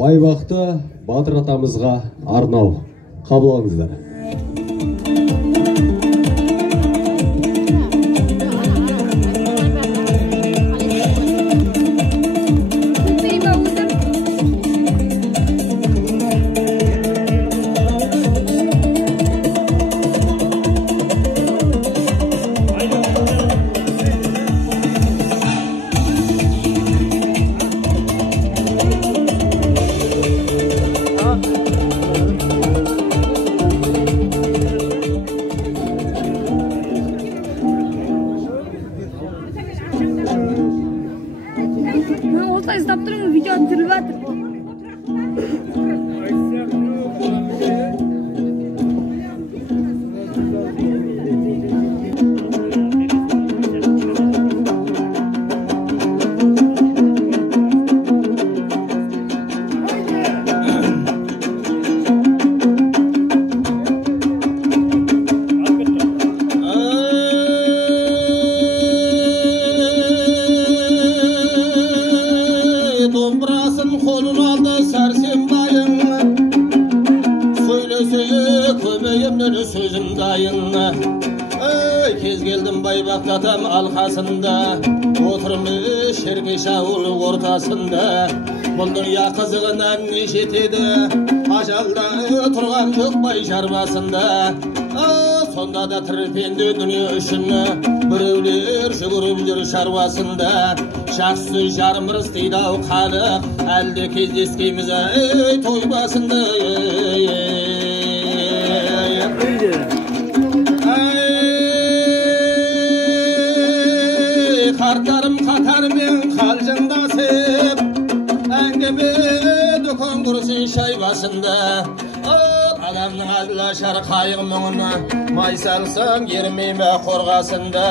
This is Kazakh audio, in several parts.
Байбақты Батыр атамызға арнау. Қабыл алыңыздар. Atam alqasında oturmuş Şerkeş avul ortasında бұл дүния қызығынан не жетеді ажалда тұрған жоқ бай шаруасында сонда да тірі пенде дүние үшін біреулер жүгіріп жүр шаруасында жақсы жарым ырыс дейді ау халық әлде кездескейміз той басында Kartarım katarmen kalcındasıp Әңгіме дүкен құрсын шай басында Адамның адылашар қайық мұңына Май салсаң ермейме қорғасында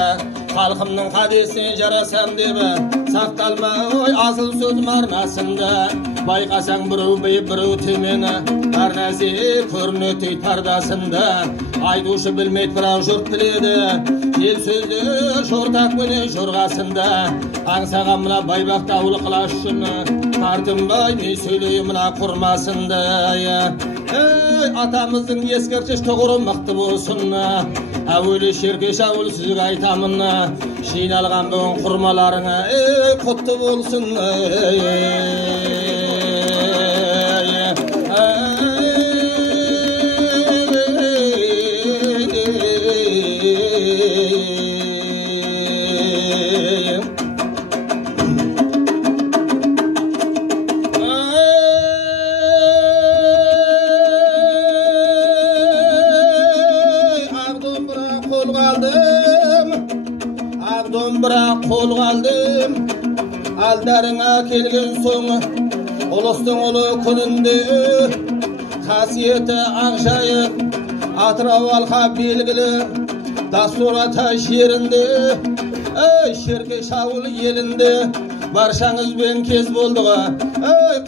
Халқымның қадесіне жарасам дебі Сақталмай асыл сөз марнасында Байқасаң біреу бейіп біреу темені Әр нәрсе көрінетей пардасында Айтушы білмейді бірақ жұрт біледі Ел сөзді жортақ көне жорғасында Аңсаған мына байбақты ауыл қылаш үшін Артынбай не сөйлеймін мына құрмасында Атамыздың ескерткіш тұғыры мықты болсын Әуелі Шеркеш ауыл сізге айтамын Жиналған бүгін құрмаларыңа құтты болсын Бірақ қол қалдым алдарыңа келген соң ұлыстың ұлы күнінде қасиеті ақжайық Атырау алқа белгілі Дастурата жерінде Шеркеш ауыл елінде баршаңызбен кез болдығы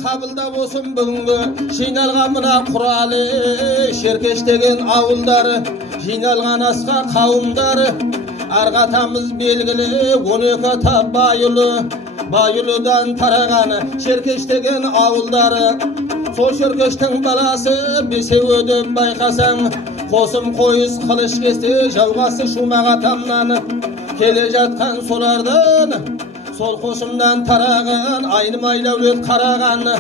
қабылда болсын бүгінгі жиналған мына құралы Шеркеш деген ауылдары жиналған асқа қауымдары Арғатамыз белгілі 12 тап байұлыдан тарағаны Шеркеш деген ауылдары Сол Шеркештің баласы бесеуді байқасаң Қосым қойыз қылыш кесте жауғасы шумаға тамнаны Келе жатқан солардан Сол қосымдан тараған айнымай дәулет қарағаны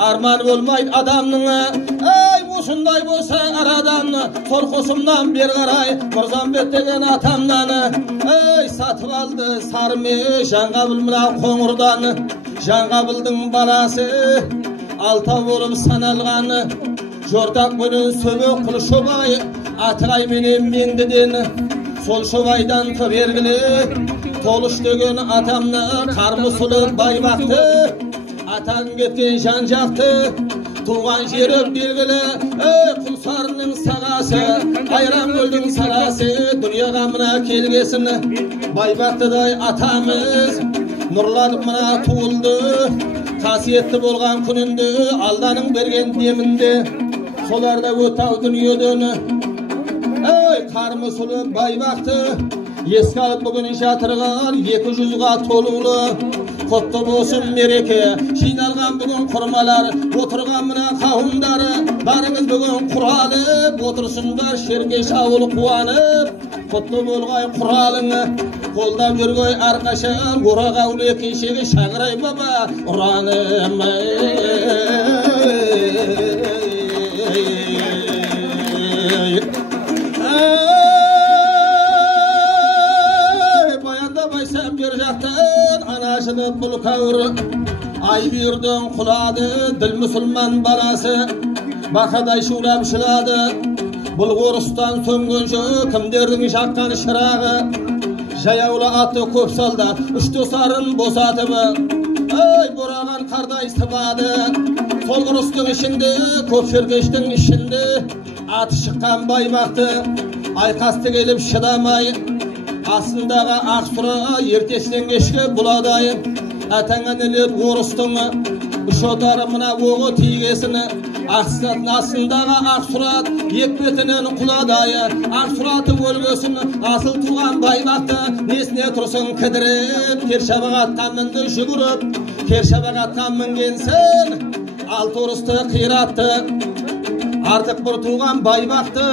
Арман болмайды адамның осындай болса әр адамны Сол қосымнан бер қарай Мұрзамбет деген атамнан сатып алды сарме Жаңғабыл мына қоңырдан Жаңғабылдың баласы Алтау болып саналғаны Жортақ бөлін сөбек қыл шобай Атығай менен меңдіден Сол шобайдан бергілі Толыш деген атамны Қармысылы байбақты Атаң кеткен жан жақты Туған жері белгілі Құлсарының сағасы Айран көлдің сарасы Дүнияға мына келгесін Байбақтыдай атамыз Нұрланып мына туылды Қасиетті болған күнінде Алданың берген демінде Соларда өтау дүниеден Қармысылы байбақты Еске алып бүгін жатырған 200-ға толулы құтты болсын мереке. Жиналған бүгін құрмалар, отырған мына қауымдары, барыңыз бүгін құралып, отырсындар шеркеш ауыл қуанып. Құтты болғай құралыңы, қолдап жүргөй арқашан, орақ әуле кешегі Шаңырай баба ұраным. Баяндабайсам жер жақтан анашынып бұл кәурі, ай бүйірдің құлады, діл мұсылман баласы бақадай шулап шылады. Бұл орыстан сөнгенші кімдердің жаққан шырағы, жаяулы аты көп солдат үш досарын босатып, ай бораған қардай сыбады. Сол ұрыстың ішінде, көп шеркештің ішінде аты шыққан байбақты, айқасты келіп шыдамай, астындағы ақсұра ертесінен кешке бұладай. Әтәңінілер орыстың үш отары мына оғы тигесіні, ақсыраттың астындағы ақсұрат екпетінен құладайы. Ақсұраты өлгесін асыл туған байбақты, несіне тұрсын кідіріп, кершабағатқа мінді жүгіріп, кершабағатқа мінгенсін алты ұрысты қиратты. Артық бір туған байбақты,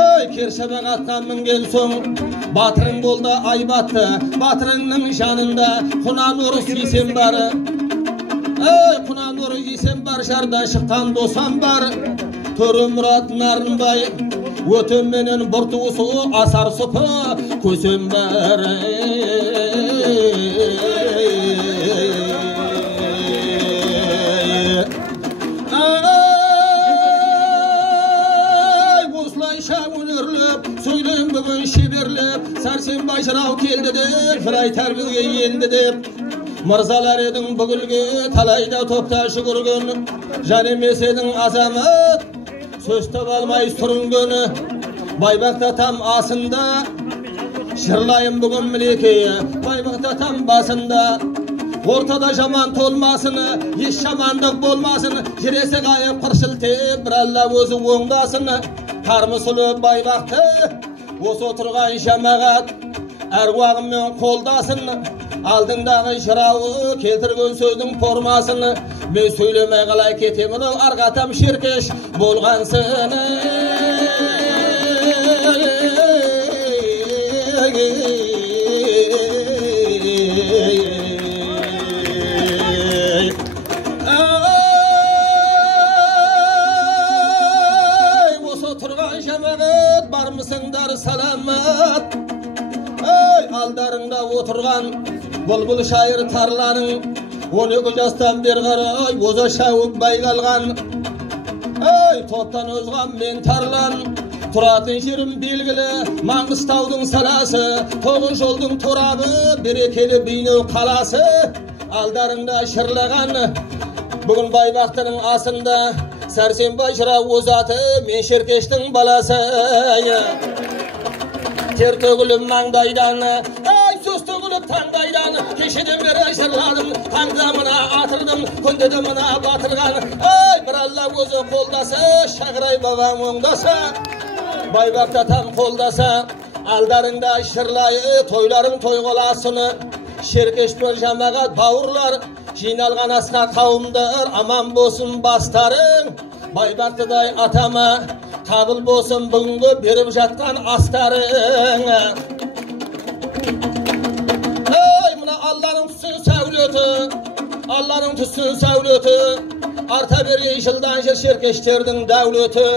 ой, кершабағатқа мінген соң батырың болды айбатты. Батырыңның жанында құнан ұрыс есен бары, ой, құнан ұры есен бар, жардан шыққан досам бар. Төрі Мұрат Нарынбай, өтем менен бір туысы асар сұпы көсем бар. Сөйлем бүгін шеберлеп, Сәрсенбай жырау келді деп, бір айтар бізге енді деп. Мырзалар едің бүгілге талайда топта жүгірген, жан емес едің азамат, сөз таба алмай сүрінгені. Байбақта там асында, жырлайым бүгін мілекейі, байбақта там басында. Ортада жаман толмасын, еш жамандық болмасын, жересі қайып қыршылтеп, бір Алла өзі оңдасын. Қармысылы байбақты, осы отырған жамағат, әруағыммен қолдасын. Алдыңдағы жырауы келтірген сөздің формасын, мен сөйлемей қалай кетемін, арғатам шеркеш болғансын. Salamat, ey aldarında oturgan bulbul şair tarlanın, 12 жасtan beri qaray boza şavuk bay qalgan. Ey toptan özgan men tarlan, turатын жерім белгілі, Mangıstaudың salası, Toğun жолдың turabı, berekeli Beynev қаласы. Aldarında şırlаған, бүгін Байбақтының асында, Сәрсенбай жырау озаты, мен шеркештің баласы. Ter tөгіліп маңдайдан, ай сөз төгіліп таңдайдан, кешеден бері жырладым, таңдамына атырдым, күндеді мына батырған. Ай бір Алла өзі қолдаса, Шағырай бабам оңдаса, Байбақта там қолдаса, алдарыңда шырлайы, тойларың тойғыласыны. Шеркеш бір жамағат бауырлар, жиналған асқа қауымдар, аман болсын бастарың. Байбақтыдай атама, қабыл болсын бүгінгі беріп жатқан астарың. Ей, мына Алланың түсін сәулеті, Алланың түсін сәулеті, арта берген жылдан жер шеркештердің дәулеті.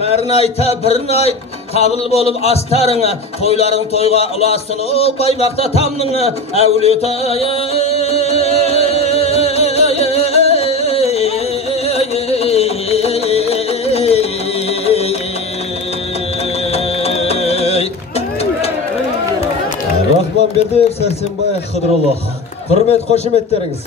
Бәрін айта, бірін айт, қабыл болып астарың, тойларың тойға ұласын, Байбақта тамның әулеті. Рахманбердиев Сәрсенбай Қыдырұлы. Құрмет қошеметтеріңіз.